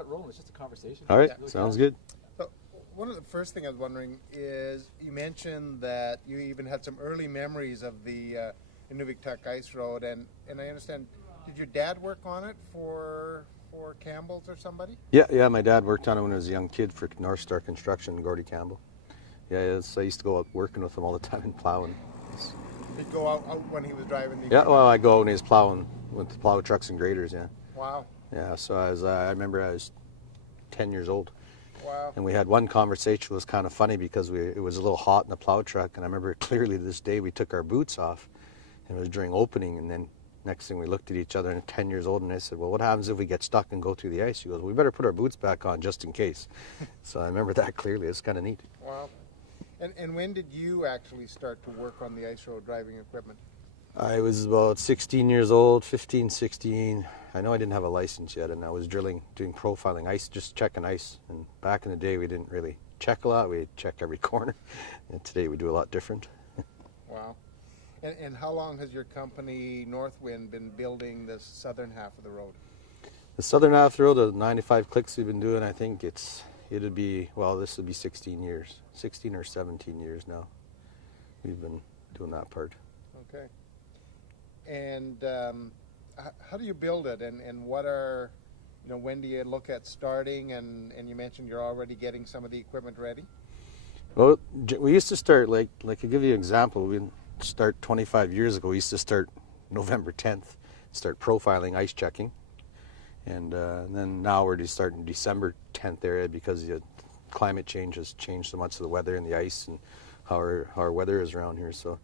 it rolling. It's just a conversation. All right, Really sounds good. good. So one of the first thing I was wondering is you mentioned that you even had some early memories of the Inuvik Ice Road, and I understand, did your dad work on it for Campbell's or somebody? Yeah, my dad worked on it when I was a young kid for North Star Construction, Gordy Campbell. Yeah, I used to go out working with him all the time and plowing. He'd go out when he was driving the Yeah, well, I go when he was plowing with the plow trucks and graders, yeah. Wow. Yeah, so I remember I was 10 years old. Wow. And we had one conversation that was kind of funny because it was a little hot in the plow truck, and I remember clearly this day we took our boots off, and it was during opening, and then next thing we looked at each other, and 10 years old, and I said, well, what happens if we get stuck and go through the ice? He goes, we better put our boots back on just in case. So I remember that clearly. It's kind of neat. Wow. And when did you actually start to work on the ice road driving equipment? I was about 16 years old, 15, 16. I know I didn't have a license yet, and I was doing profiling ice, just checking ice. And back in the day, we didn't really check a lot. We'd check every corner. And today we do a lot different. Wow. And how long has your company, Northwind, been building the southern half of the road? The southern half of the road, the 95 clicks we've been doing, I think this would be 16 years, 16 or 17 years now. We've been doing that part. Okay. And how do you build it, and what are, when do you look at starting, and you mentioned you're already getting some of the equipment ready? Well, we used to start, like I'll give you an example. We start 25 years ago. We used to start November 10th, start profiling, ice checking. And then now we're just starting December 10th area because the climate change has changed so much of the weather and the ice and how our weather is around here. So,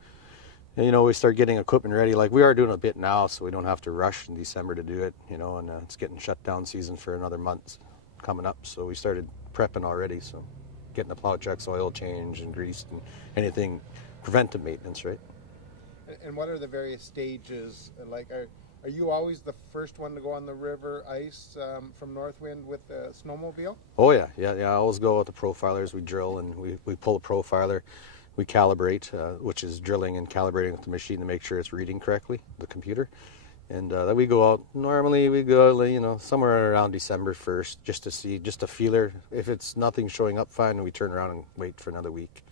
we start getting equipment ready. Like we are doing a bit now, so we don't have to rush in December to do it, and it's getting shut down season for another month coming up. So we started prepping already. So getting the plow checks, oil change and grease and anything preventive maintenance, right? And what are the various stages? Like, are you always the first one to go on the river ice from Northwind with the snowmobile? Oh yeah. I always go with the profilers. We drill and we pull a profiler. We calibrate, which is drilling and calibrating with the machine to make sure it's reading correctly, the computer. And then we go out. Normally we go, somewhere around December 1st, just to see, just a feeler. If it's nothing showing up fine, we turn around and wait for another week.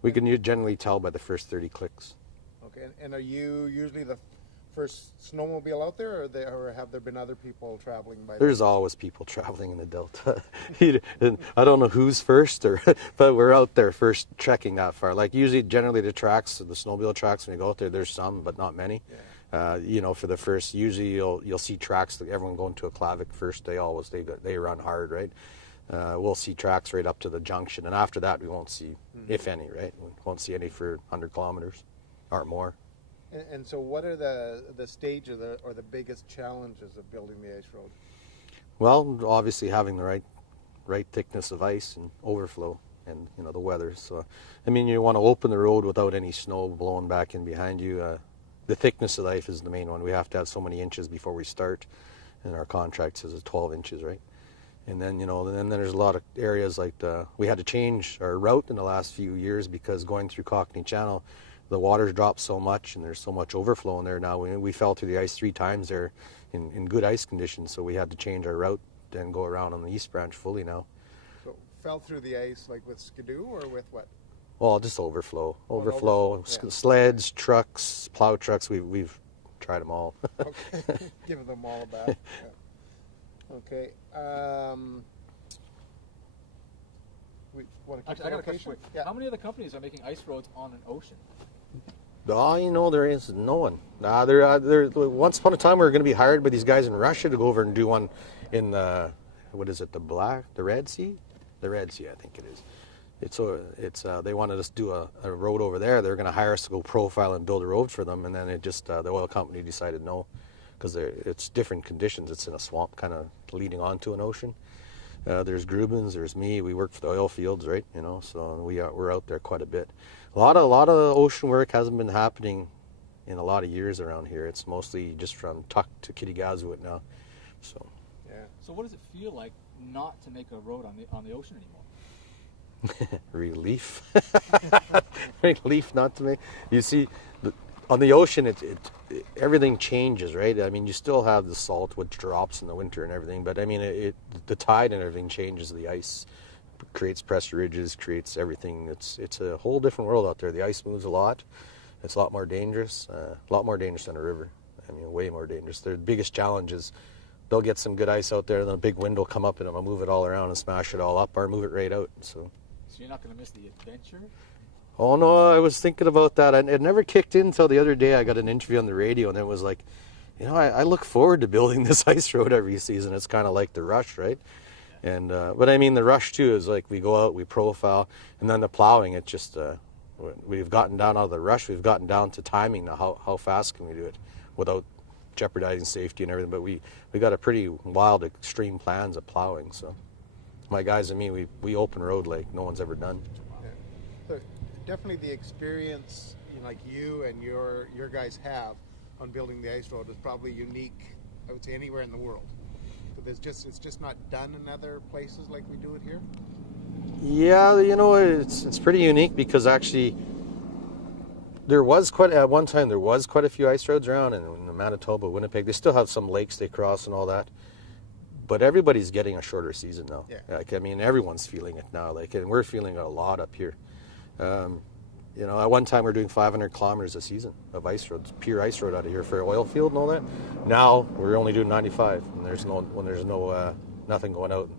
We can generally tell by the first 30 clicks. Okay, and are you usually the first snowmobile out there, or have there been other people traveling by? There's always people traveling in the Delta. I don't know who's first, but we're out there first trekking that far. Like usually, generally the tracks, the snowmobile tracks, when you go out there, there's some, but not many. Yeah. For the first, usually you'll see tracks. Everyone going to a Klavic first. They run hard, right? We'll see tracks right up to the junction, and after that we won't see, if any, right? We won't see any for 100 kilometers or more. And so what are the stages or the biggest challenges of building the ice road? Well, obviously having the right thickness of ice and overflow and, the weather. So, you want to open the road without any snow blowing back in behind you. The thickness of the ice is the main one. We have to have so many inches before we start, and our contract says 12 inches, right? And then, then there's a lot of areas like we had to change our route in the last few years because going through Cockney Channel, the water's dropped so much and there's so much overflow in there now. We fell through the ice 3 times there in good ice conditions, so we had to change our route and go around on the East Branch fully now. So fell through the ice like with skidoo or with what? Well, just overflow, Yeah. sleds, trucks, plow trucks. We've tried them all. Okay, give them all a bath. Yeah. Okay. I got a question for you. Yeah. How many other companies are making ice roads on an ocean? There is no one. There. Once upon a time, we were going to be hired by these guys in Russia to go over and do one in the Red Sea? The Red Sea, I think it is. They wanted us to do a road over there. They were going to hire us to go profile and build a road for them, and then the oil company decided no, because it's different conditions. It's in a swamp, kind of leading onto an ocean. There's Grubens, there's me. We work for the oil fields, right? So we're out there quite a bit. A lot of ocean work hasn't been happening in a lot of years around here. It's mostly just from Tuck to Kittigazuit now. So. Yeah. So what does it feel like not to make a road on the ocean anymore? Relief. Relief not to make. You see, on the ocean, everything changes, right? I mean, you still have the salt which drops in the winter and everything, but I mean, the tide and everything changes the ice, creates pressure ridges, creates everything. It's a whole different world out there. The ice moves a lot. It's a lot more dangerous than a river. I mean, way more dangerous. Their biggest challenge is they'll get some good ice out there, and then a big wind will come up and it'll move it all around and smash it all up or move it right out. So you're not going to miss the adventure? Oh no, I was thinking about that. It never kicked in until the other day. I got an interview on the radio, and it was like, I look forward to building this ice road every season. It's kind of like the rush, right? And but I mean, the rush too is like we go out, we profile, and then the plowing. It just we've gotten down out of the rush. We've gotten down to timing now. How fast can we do it without jeopardizing safety and everything? But we got a pretty wild, extreme plans of plowing. So my guys and me, we open road like no one's ever done. So definitely the experience like you and your guys have on building the ice road is probably unique, I would say, anywhere in the world. But it's just not done in other places like we do it here. Yeah, it's pretty unique because actually at one time there was quite a few ice roads around in Manitoba, Winnipeg. They still have some lakes they cross and all that. But everybody's getting a shorter season now. Yeah. Like, I mean, everyone's feeling it now. Like, and we're feeling it a lot up here. At one time we were doing 500 kilometers a season of ice roads, pure ice road out of here for oil field and all that. Now we're only doing 95, and there's nothing going out.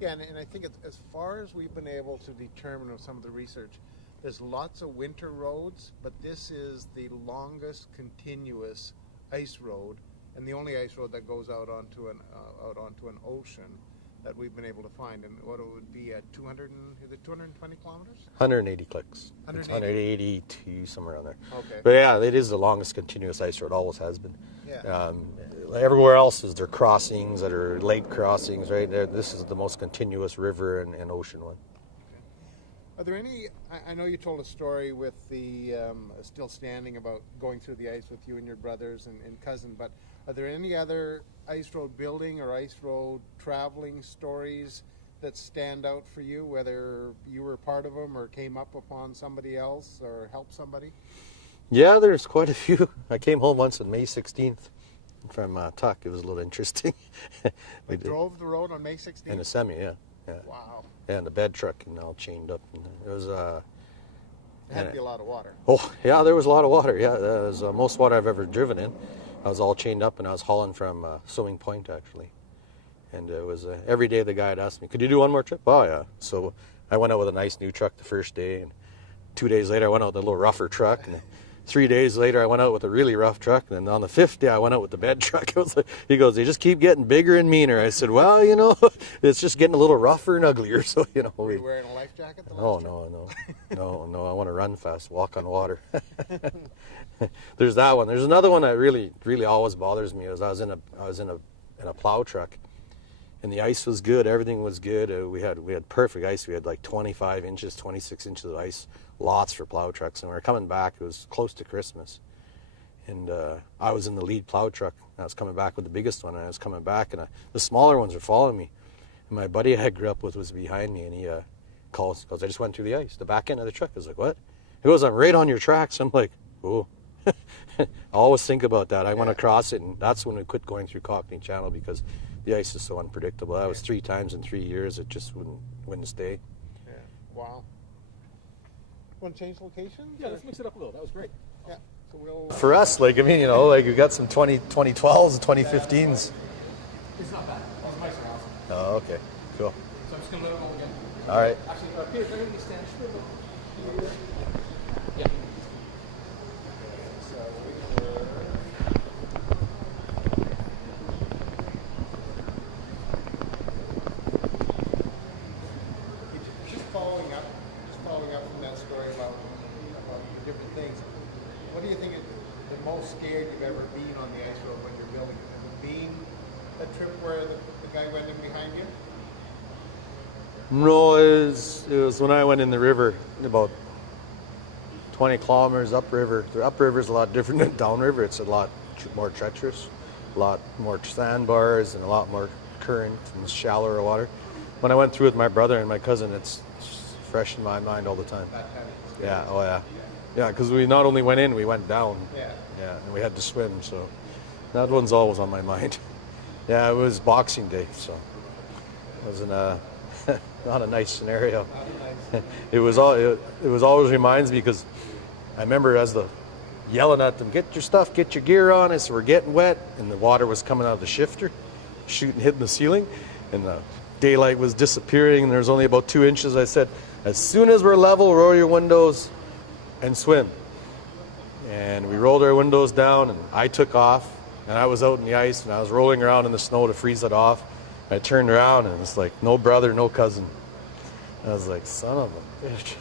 Yeah, and I think as far as we've been able to determine with some of the research, there's lots of winter roads, but this is the longest continuous ice road, and the only ice road that goes out onto an ocean that we've been able to find. And what it would be at 220 kilometers? 180 clicks. 180? It's 182, somewhere around there. Okay. But yeah, it is the longest continuous ice road, always has been. Yeah. Everywhere else is there crossings that are lake crossings, right? This is the most continuous river and ocean one. Are there any, I know you told a story with the still standing about going through the ice with you and your brothers and cousin, but are there any other ice road building or ice road traveling stories that stand out for you, whether you were part of them or came up upon somebody else or helped somebody? Yeah, there's quite a few. I came home once on May 16th from Tuck. It was a little interesting. We drove the road on May 16th? In a semi, yeah. Wow. Yeah, and the bed truck and all chained up. And it was. It had to be a lot of water. Oh, yeah, there was a lot of water. Yeah, that was the most water I've ever driven in. I was all chained up, and I was hauling from Swimming Point, actually. And it was every day the guy had asked me, could you do one more trip? Oh, yeah. So I went out with a nice new truck the first day, and 2 days later I went out with a little rougher truck, and 3 days later I went out with a really rough truck, and then on the 5th day I went out with the bed truck. It was like, he goes, they just keep getting bigger and meaner. I said, well, it's just getting a little rougher and uglier. So, Were you wearing a life jacket the Oh, last trip? no. I want to run fast, walk on water. There's that one. There's another one that really, really always bothers me. I was in a plow truck, and the ice was good. Everything was good. We had perfect ice. We had like 25 inches, 26 inches of ice, lots for plow trucks. And we were coming back. It was close to Christmas, and I was in the lead plow truck. I was coming back with the biggest one, and I was coming back, and the smaller ones were following me. And my buddy I grew up with was behind me, and he goes, I just went through the ice, the back end of the truck. I was like, what? He goes, I'm right on your tracks. I'm like, oh. I always think about that. I want to cross it, and that's when we quit going through Cockney Channel because the ice is so unpredictable. That was 3 times in 3 years. It just wouldn't stay. Yeah. Wow. Want to change locations? Yeah, let's mix it up a little. That was great. Yeah. So we'll. For us, we got some 2012s and 2015s. It's not bad. That was nice and awesome. Oh, okay. Cool. So I'm just going to let it go again. All right. Actually, Peter, can I get you stand just for a little? Yeah. Just following up from that story about the different things. What do you think is the most scared you've ever been on the ice road when you're building it? Has it been a trip where the guy went in behind you? No, it was when I went in the river, about 20 kilometers upriver. The upriver is a lot different than downriver. It's a lot more treacherous, a lot more sandbars, and a lot more current and shallower water. When I went through with my brother and my cousin, it's fresh in my mind all the time. That kind of Yeah, oh yeah. Yeah, because we not only went in, we went down. Yeah. Yeah, and we had to swim, so that one's always on my mind. Yeah, it was Boxing Day, so it wasn't not a nice scenario. It was always reminds me, because I remember yelling at them, get your stuff, get your gear on. So we're getting wet, and the water was coming out of the shifter, hitting the ceiling, and the daylight was disappearing, and there was only about 2 inches. I said, as soon as we're level, roll your windows and swim. And we rolled our windows down, and I took off, and I was out in the ice, and I was rolling around in the snow to freeze it off. I turned around, and it's like, no brother, no cousin. I was like, son of a bitch.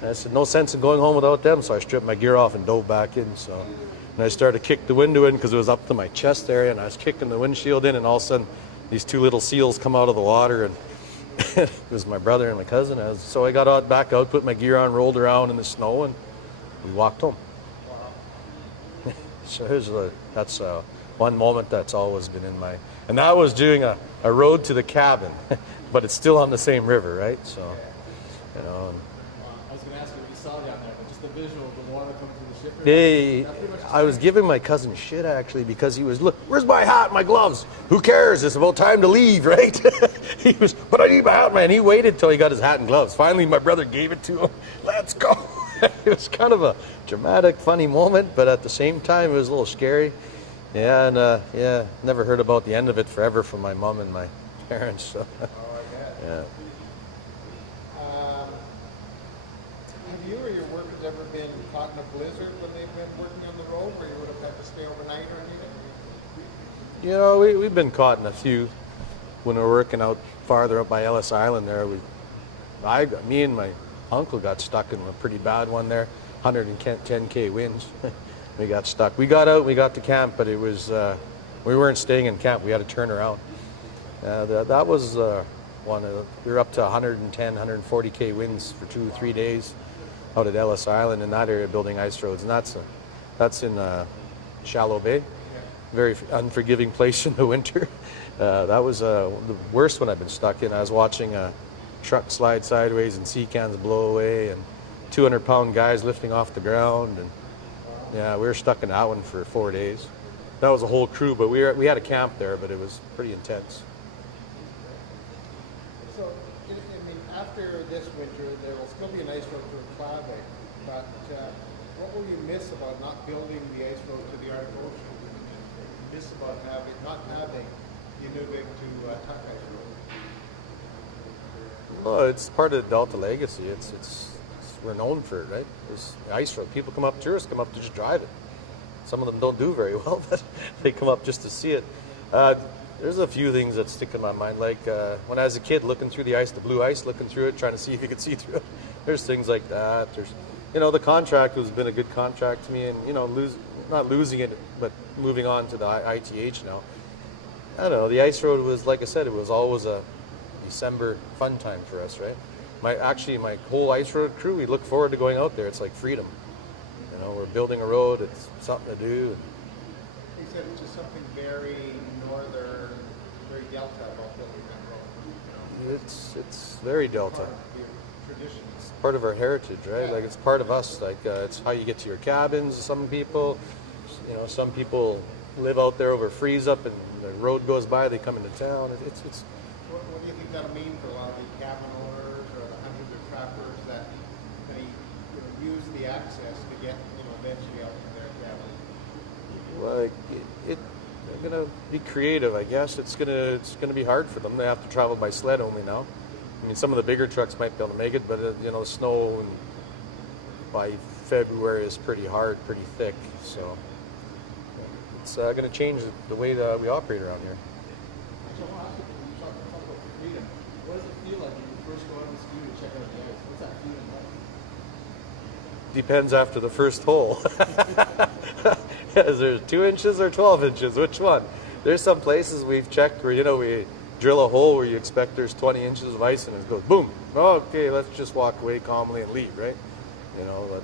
And I said, no sense in going home without them, so I stripped my gear off and dove back in. And I started to kick the window in, because it was up to my chest area, and I was kicking the windshield in, and all of a sudden, these 2 little seals come out of the water, and it was my brother and my cousin. So I got back out, put my gear on, rolled around in the snow, and we walked home. So that's one moment that's always been in my... And that was doing a road to the cabin, but it's still on the same river, right? So, you know... I was going to ask you what you saw down there, but just the visual of the water coming through the ship. Hey, I was giving my cousin shit, actually, because he was, look, where's my hat and my gloves? Who cares? It's about time to leave, right? He was, but I need my hat, man. He waited till he got his hat and gloves. Finally, my brother gave it to him. Let's go. It was kind of a dramatic, funny moment, but at the same time, it was a little scary. Yeah, and never heard about the end of it forever from my mom and my parents. So. Yeah. Have you or your workers ever been caught in a blizzard when they've been working on the road, where you would have had to stay overnight or anything? You know, we've been caught in a few when we were working out farther up by Ellis Island there. Me and my uncle got stuck in a pretty bad one there, 110K winds. We got stuck. We got out, we got to camp, but it was, we weren't staying in camp. We had to turn around. That was one. We were up to 110, 140K winds for 2 or 3 days out at Ellis Island in that area, building ice roads. And that's in Shallow Bay. Very unforgiving place in the winter. That was the worst one I've been stuck in. I was watching a truck slide sideways and sea cans blow away, and 200-pound guys lifting off the ground. And yeah, we were stuck in that one for 4 days. That was a whole crew, but we had a camp there, but it was pretty intense. So, I mean, after this winter, there will still be an ice road to Clave, but what will you miss about not building the ice road to the Arctic Ocean? Miss about not having the Inuvik to Tuk ice road? Well, it's part of the Delta legacy. We're known for it, right? It's the ice road. People come up, tourists come up to just drive it. Some of them don't do very well, but they come up just to see it. There's a few things that stick in my mind, like when I was a kid looking through the ice, the blue ice, looking through it, trying to see if you could see through it. There's things like that. There's, the contract has been a good contract to me, and, not losing it, but moving on to the ITH now. I don't know, the ice road was, like I said, it was always a December fun time for us, right? My whole ice road crew, we look forward to going out there. It's like freedom. We're building a road. It's something to do. You said it's just something very northern, very Delta about building that road. It's very Delta. Traditions. It's part of our heritage, right? Yeah. Like, it's part of us. Like, it's how you get to your cabins. Some people, some people live out there over freeze up, and the road goes by. They come into town. It's. What do you think that'll mean for a lot of the cabin owners or the hunters or trappers that they use the access to get eventually out to their cabin? Well, they're gonna be creative, I guess. It's gonna be hard for them. They have to travel by sled only now. I mean, some of the bigger trucks might be able to make it, but the snow by February is pretty hard, pretty thick. So it's going to change the way that we operate around here. So I want to ask you, when you talk about freedom, what does it feel like when you first go on the ski to check out the ice? What's that feeling like? Depends after the first hole. Is there 2 inches or 12 inches? Which one? There's some places we've checked where, we drill a hole where you expect there's 20 inches of ice, and it goes boom. Oh, okay, let's just walk away calmly and leave, right?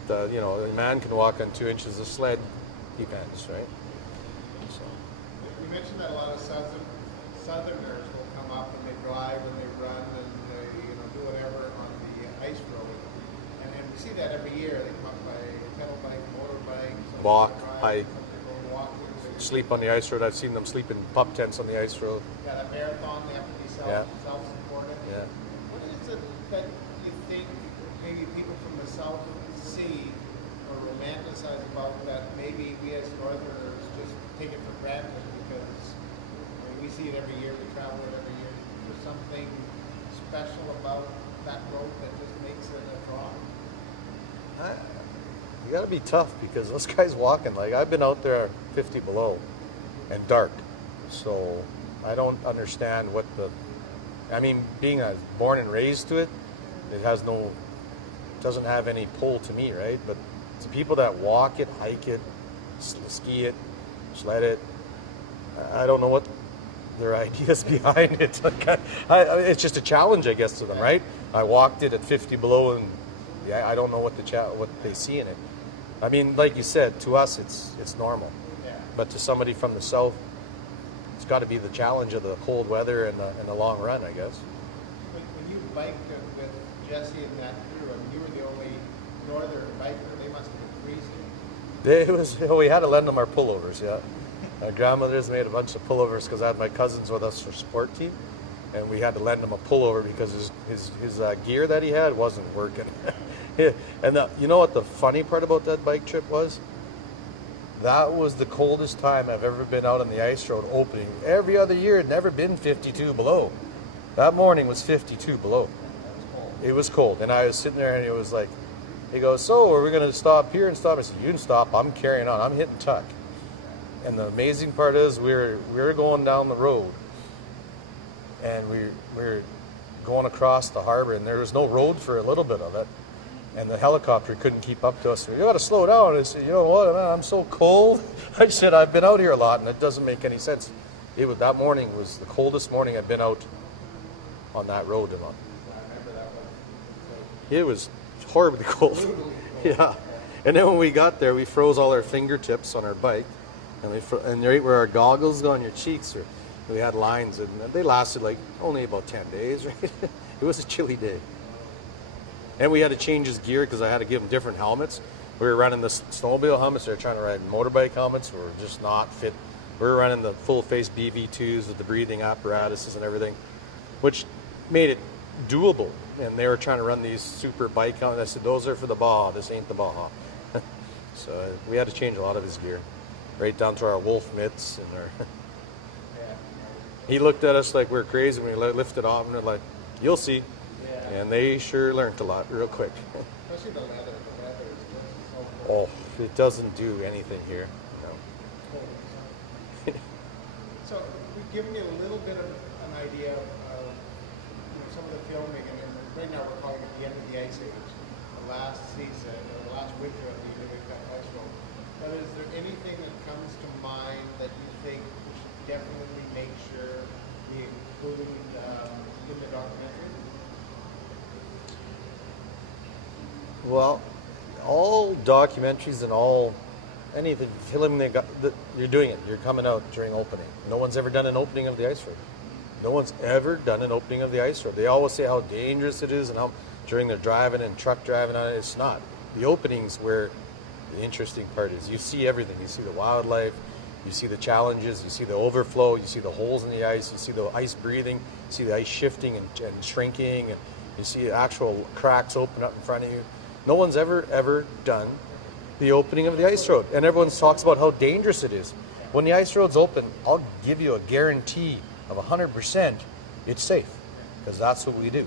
But a man can walk on 2 inches of sled. Depends, right? So. You mentioned that a lot of Southerners will come up and they drive and they run and they do whatever on the ice road, and we see that every year. They come up by pedal bike, motorbike, Walk, hike. sleep on the ice road. I've seen them sleep in pup tents on the ice road. Yeah, a marathon, they have to be self-supported. Yeah. What is it that you think maybe people from the South see or romanticize about that maybe we as Northerners just take it for granted because we see it every year, we travel it every year. Is there something special about that road that just makes it a draw? You got to be tough because those guys walking, like I've been out there 50 below and dark. So I don't understand what I mean, being born and raised to it, it doesn't have any pull to me, right? But to people that walk it, hike it, ski it, sled it, I don't know what their ideas behind it. Like it's just a challenge, I guess, to them, right? I walked it at 50 below, and I don't know what they see in it. I mean, like you said, to us it's normal, but to somebody from the South, it's got to be the challenge of the cold weather and the long run, I guess. When you biked with Jesse and that crew, I mean, you were the only Northern biker. They must have been freezing. We had to lend them our pullovers, yeah. My grandmother's made a bunch of pullovers because I had my cousins with us for sport team, and we had to lend him a pullover because his gear that he had wasn't working. And you know what the funny part about that bike trip was? That was the coldest time I've ever been out on the ice road opening. Every other year, it had never been 52 below. That morning was 52 below. It was cold, and I was sitting there, and it was like, he goes, so are we going to stop here and stop? I said, you can stop. I'm carrying on. I'm hitting tuck. And the amazing part is we were going down the road, and we were going across the harbor, and there was no road for a little bit of it. And the helicopter couldn't keep up to us. You got to slow down. I said, you know what, man, I'm so cold. I said, I've been out here a lot, and it doesn't make any sense. That morning was the coldest morning I've been out on that road in a month. It was horribly cold. Yeah. And then when we got there, we froze all our fingertips on our bike, and right where our goggles go on your cheeks, we had lines, and they lasted like only about 10 days. Right? It was a chilly day. And we had to change his gear because I had to give him different helmets. We were running the snowmobile helmets. They were trying to ride motorbike helmets. We were just not fit. We were running the full-face BV2s with the breathing apparatuses and everything, which made it doable. And they were trying to run these super bike helmets. I said, those are for the Baja. This ain't the Baja. So we had to change a lot of his gear, right down to our wolf mitts. And our He looked at us like we were crazy when we lifted off, and they're like, you'll see. And they sure learned a lot real quick. Especially the leather. The leather is just Oh, so it doesn't do anything here. No. So we've given you a little bit of an idea of some of the filming, and right now we're calling it the end of the Ice Age, the last season, or the last winter of the Inuvik Ice Road. But is there anything that comes to mind that you think we should definitely make sure we include in the documentary? Well, all documentaries and anything film you're doing it. You're coming out during opening. No one's ever done an opening of the ice road. No one's ever done an opening of the ice road. They always say how dangerous it is and how during their driving and truck driving on it. It's not. The opening's where the interesting part is. You see everything. You see the wildlife. You see the challenges. You see the overflow. You see the holes in the ice. You see the ice breathing. You see the ice shifting and shrinking. And you see actual cracks open up in front of you. No one's ever done the opening of the ice road. And everyone talks about how dangerous it is. When the ice road's open, I'll give you a guarantee of 100% it's safe, because that's what we do.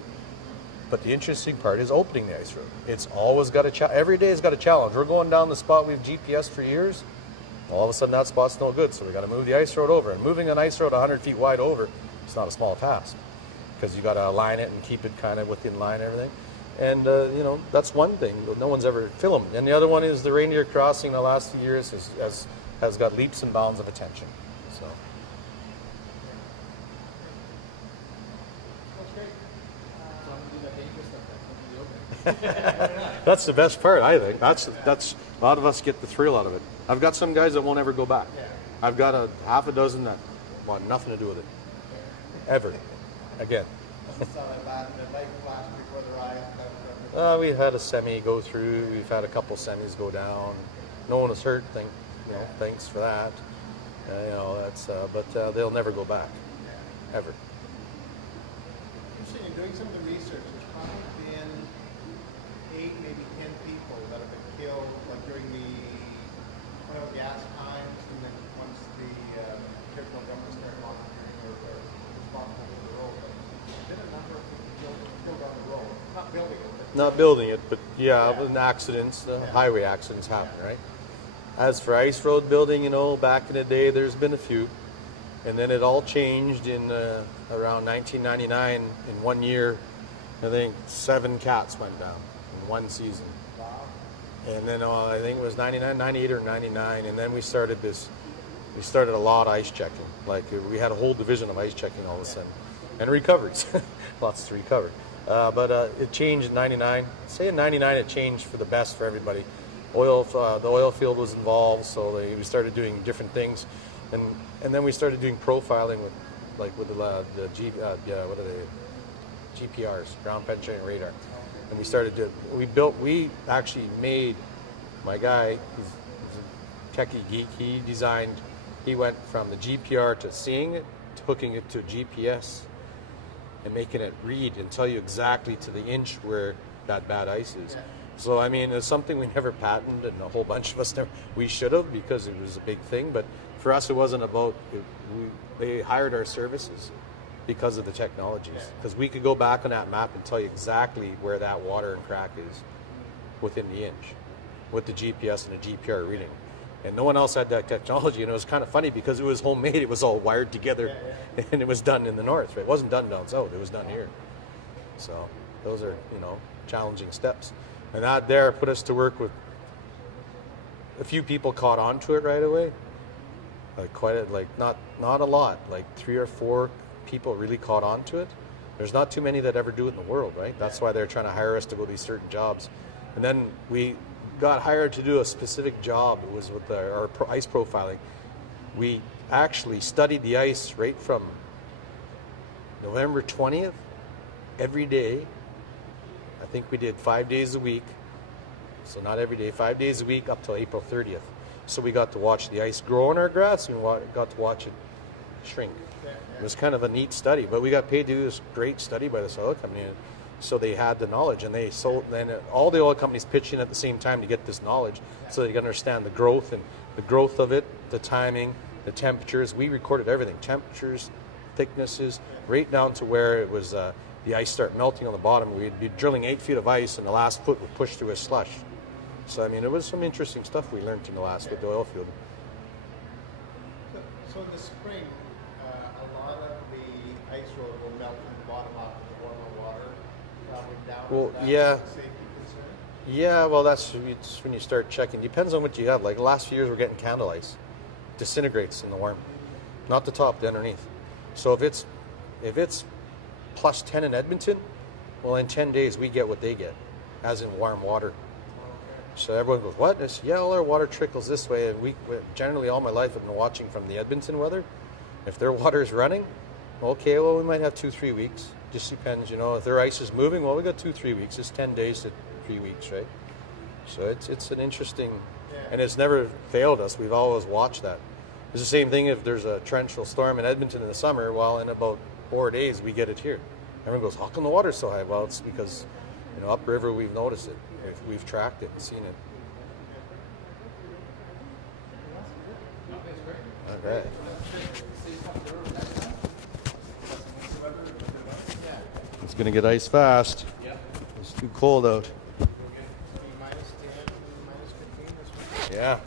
But the interesting part is opening the ice road. It's always got every day's got a challenge. We're going down the spot we've GPS for years. All of a sudden that spot's no good, so we got to move the ice road over. And moving an ice road 100 feet wide over, it's not a small task, because you got to align it and keep it kind of within line and everything. And, that's one thing that no one's ever filmed. And the other one is the reindeer crossing the last few years has got leaps and bounds of attention. So. That's great. So I'm going to do that dangerous stuff. That's the best part, I think. That's a lot of us get the thrill out of it. I've got some guys that won't ever go back. Yeah. I've got a half a dozen that want nothing to do with it. Ever. Again. Saw that light flash before the ride. We had a semi go through. We've had a couple semis go down. No one was hurt. Thanks for that. You know, that's but they'll never go back, ever. Interesting. In doing some of the research, there's probably been 8, maybe 10 people that have been killed, like during the oil and gas times, and then once the federal government started monitoring or responsible for the road. But there's been a number of people killed on the road, not building it. But Not building it, but yeah, when accidents, highway accidents happen, right? As for ice road building, you know, back in the day, there's been a few. And then it all changed in around 1999. In 1 year, I think 7 cats went down in one season. wow. And then I think it was 99, 98 or 99. And then we started a lot of ice checking. Like we had a whole division of ice checking all of a sudden. And recoveries, lots to recover. But it changed in 99. Say in 99 it changed for the best for everybody. The oil field was involved, so we started doing different things. And then we started doing profiling with the GPRs, ground penetrating radar. And we actually made, my guy, he's a techie geek, he went from the GPR to seeing it, to hooking it to GPS, and making it read and tell you exactly to the inch where that bad ice is. Yeah. So I mean, it's something we never patented, and a whole bunch of us never. We should have, because it was a big thing. But for us, it wasn't about. They hired our services because of the technologies. Because we could go back on that map and tell you exactly where that water and crack is within the inch, with the GPS and the GPR reading. And no one else had that technology, and it was kind of funny because it was homemade. It was all wired together, and it was done in the north. Right? It wasn't done down south. It was done here. So those are, you know, challenging steps. And that there put us to work with a few people caught on to it right away. Like not a lot, like 3 or 4 people really caught on to it. There's not too many that ever do it in the world, right? That's why they're trying to hire us to go to these certain jobs. And then we got hired to do a specific job. It was with our ice profiling. We actually studied the ice right from November 20th every day. I think we did 5 days a week, so not every day, 5 days a week up till April 30th. So we got to watch the ice grow on our grass, and we got to watch it shrink. It was kind of a neat study, but we got paid to do this great study by this oil company, so they had the knowledge, and they sold. Then all the oil companies pitched in at the same time to get this knowledge, so they could understand the growth of it, the timing, the temperatures. We recorded everything: temperatures, thicknesses, right down to where it was. The ice started melting on the bottom. We'd be drilling 8 feet of ice, and the last foot would push through a slush. So I mean, it was some interesting stuff we learned in the last with the oil field. So in the spring, a lot of the ice road will melt from the bottom up to the warmer water traveling down. Well, Is that yeah. a safety concern? Yeah, well, that's when you start checking. Depends on what you have. Like the last few years, we're getting candle ice, disintegrates in the warm, not the top, the underneath. So if it's plus 10 in Edmonton, well, in 10 days we get what they get, as in warm water. So everyone goes, what? It's, yeah, all our water trickles this way. And generally all my life I've been watching from the Edmonton weather. If their water is running, okay, well, we might have 2-3 weeks. Just depends, you know. If their ice is moving, well, we got 2-3 weeks. It's 10 days to 3 weeks, right? So it's an interesting, and it's never failed us. We've always watched that. It's the same thing if there's a torrential storm in Edmonton in the summer. Well, in about 4 days, we get it here. Everyone goes, how come the water's so high? Well, it's because, you know, upriver we've noticed it. We've tracked it and seen it. Okay. It's going to get ice fast. It's too cold out. Minus 10, minus 15 this week. Yeah,